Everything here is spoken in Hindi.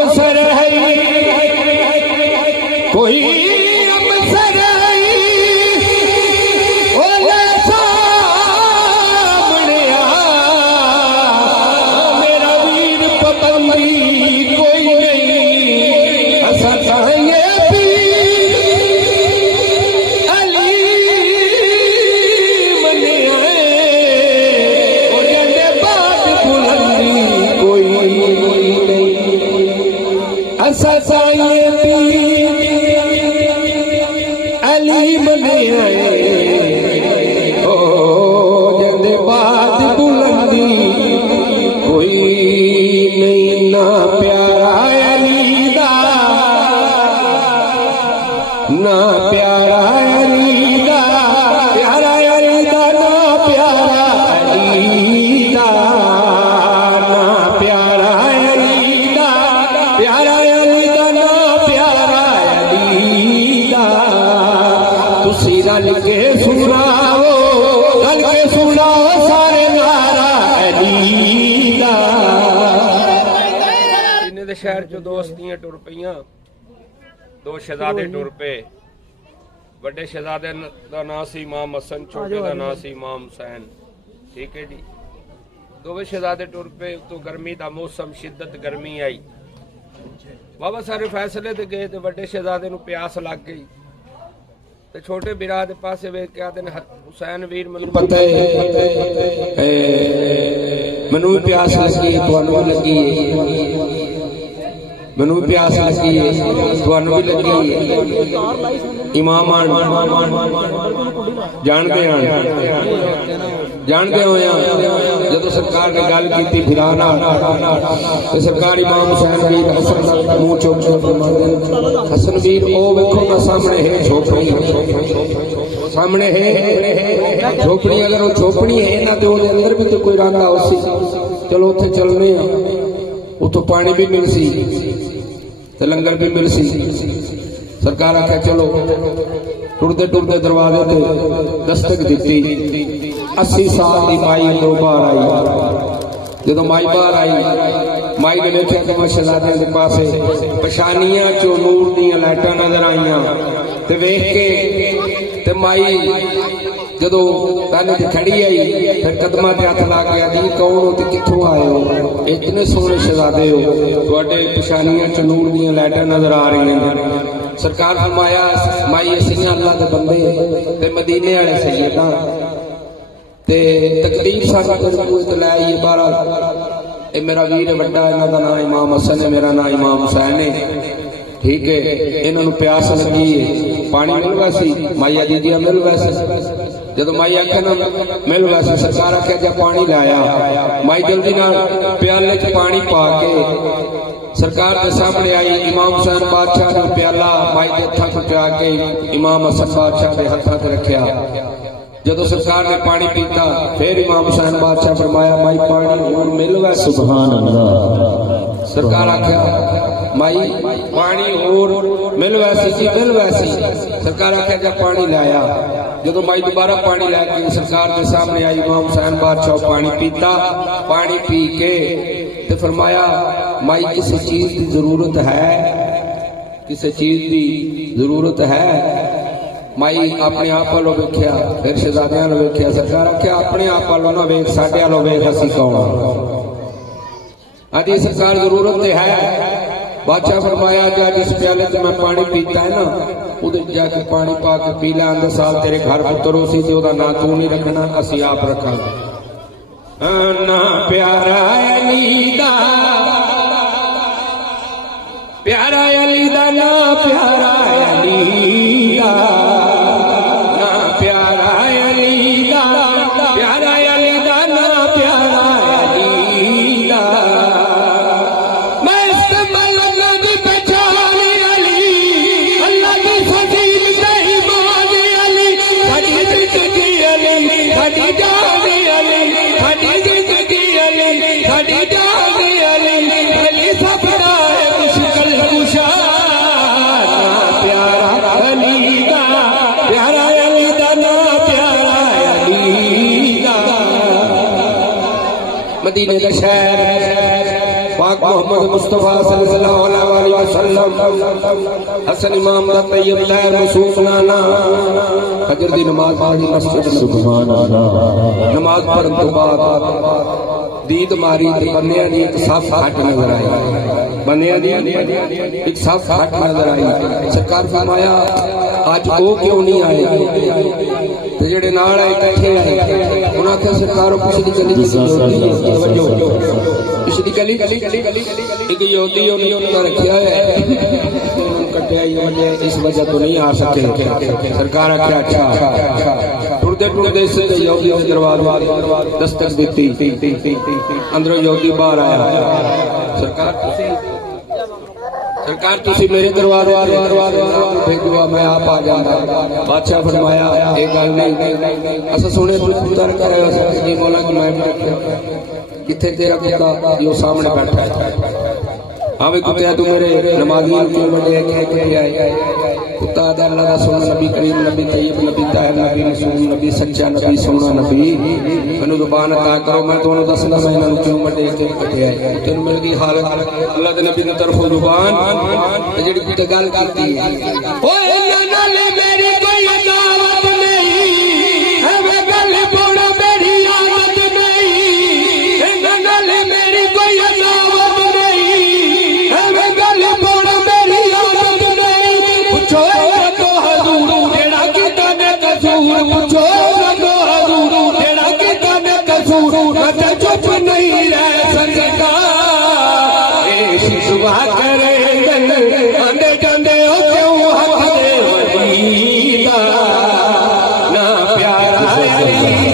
अवसर है कोई अवसर सामने मेरा वीर पाबंदी कोई नहीं असा चाहिए अली मने ओ जंदे बाद बुलंदी कोई नहीं ना प्यारा अली दा ना प्यारा अली दा प्यारा अली दा ना प्यारा अली दा ना प्यारा अली दा प्यारा रल के सुनाओ सारे नारा अलीदा। इन्हें दे शहर चो दो हस्तियां टुर पईयां, दो शहजादे टुर पे। बड़े शहजादे दा नाम सी इमाम हसन, छोटे दा नाम सी इमाम हुसैन। ठीक है जी। दोवें शहजादे टुर पे तो गर्मी दा मौसम, शिद्दत गर्मी आई। बाबा सारे फैसले ते गए ते बड़े शहजादे नूं प्यास लग गई ते छोटे बिरा दे पासे वेख के आते ने हुसैन वीर मैनूं पता है मैनूं भी प्यास लगी तुहानूं भी लगी है, मैनूं भी प्यास लगी है तुहानूं भी लगी है। इमाम जानते हो जो सरकार ने गल की फिराना सरकार इमाम हुसैन वीर हसन मुंह चुक हसन वीर ओ वेखो ना सामने है झोपड़ी, सामने है झोपड़ी। अगर वो झोपड़ी है ना तो अंदर भी तो कोई रंगा उसी चलो उथे चलने उतो पानी भी मिल सी ते लंगर भी मिल सी। सरकार आख्या चलो टुरदे टुरदे दरवाजे ते दस्तक दी। 80 साल की माई दो बार आई। जो माई बाहर आई माई ने देखा कि शहजादे के पास पछानिया चो नूर दियां लाइटां नजर आईया ते वेख के ते माई जदों पहले ते खड़ी आई फिर कदमां ते हथ ला के आदी कौन हो ते कित्थों आए हो, इतने सोहने शहजादे हो, तुहाडे पछानिया चो नूर दियां लाइटां नजर आ रही हैं। सरकार फरमाया माई असीं अल्लाह दे बंदे ते मदीने वाले सैयदा ते तकदीर साडी कोई लै आई बारा ए मेरा वीर बड़ा इन्हां दा नाम इमाम हसन है, मेरा नाम इमाम हुसैन है। ठीक है, इन्हां नूं प्यास लगी है, पानी मिल वैसी माइया दीदिया मिल वैसे जदों माई आखे ना मिल वैसे सरकार आख्या जा पानी लाया। माई जल्दी नाल प्याले च पानी पा के सरकार के सामने आई। इमाम हुसैन बादशाह ने प्याला माई के हत्थां च चढ़ा के इमाम हसन बादशाह के हत्थां च रखिया। जदों सरकार ने पानी पीता फिर इमाम हुसैन बादशाह फरमाया माई पानी और मिल वै। सुभान अल्लाह। सरकार आख्या माई पानी और मिल वैसी जी मिल वैसी। सरकार आख्या जा पानी लाया। जदों माई दोबारा पानी लैके सरकार के सामने आई इमाम हुसैन बादशाह पानी पीता। पानी पी के ते फरमाया माई किसी चीज की जरूरत है, किसी चीज की जरूरत है। माई अपने आप वालों वेख्या फिर शहजादियां नूं वेख्या। सरकार आख्या अपने आप वालों ना वेख साडे वालों वेख असीं कौन। आदि सरकार जरूरत है। बादशाह फरमाया जा जिस प्याले से मैं पानी पीता है ना उधर जाके पानी पा के पी लै। आंदे साल तेरे घर पुत्र उसी से ओदा ना तू नहीं रखना असीं आप रखांगे। ना प्यारा अली दा प्यारा अली दा ना प्यारा अली दा ना प्यारा अली दा प्यारा अली दा ना प्यारा अली दा। मैं इस्तेमाल अल्लाह दी पहचानी अली अल्लाह दी फजील नहीं मांगे अली साडी जिंदगी अली साडी जान अली साडी जिंदगी अली साडी जान अली अली सफरा है मुश्किल कुशा। प्यारा अली दा प्यारा अली दा ना प्यारा अली दा। मदीने दा शहर पाक मोहम्मद मुस्तफा सल्लल्लाहु अलैहि वसल्लम हसन इमाम दा तैयब लहर मसूफ नाना फजर दी नमाज पढ़ी मस्जिद सुभान अल्लाह नमाज पढ़न तो बाद दीद मारी ते बन्निया दी एक साफ हट नजर आई बन्निया दी एक साफ हट नजर आई सरकार फरमाया आज वो क्यों नहीं आए ते जेड़े नाल आए इकट्ठे आए उन्हां के सरकार पिछली गली पिछली गली एक योदी उन्होंने रखा है कटिया इस वजह तो नहीं आ सके सरकार आख्या अच्छा टुरदे टुरदे से योगी के दरवाजे दस्तक दी अंदरों योगी बाहर आया सरकार तुसी मेरे दरबार भेजो मैं आप आ जाता बादशाह फरमाया एक गल नहीं अस सुने पुत्र करे जी मौला की मैं भी रखे किथे तेरा पिता यो सामने बैठा है हाँ भी कुत्ते तू मेरे नमाजियों क्यों बड़े आए कुत्ता अल्लाह का सोना नबी करीम नबी तैयब नबी ताहिर नबी रसूल नबी सच्चा नबी सोना नबी मैनू जुबान अता करो मैं तुहानू दसना मैं इन्हां नू क्यों बड़े इकट्ठे आए तेनू मिल गई हालत अल्लाह दे नबी दी तरफों जुबान ते जेड़ी कुत्ते गल करती है ओए इन्हां नाल मेरी कोई अदावत नहीं है मैं गल बोला मेरी आदत नहीं इन्हां नाल मेरी कोई अदावत नहीं है मैं गल बोला मेरी आदत नहीं पूछो तो हजूर जेड़ा कीता ने कसूर पूछो तो हजूर जेड़ा कीता ने कसूर मैं ते चुप नहीं रह सकता ए शिकवा करे आंदे जांदे हो क्यों हक दे वली दा ना प्यारा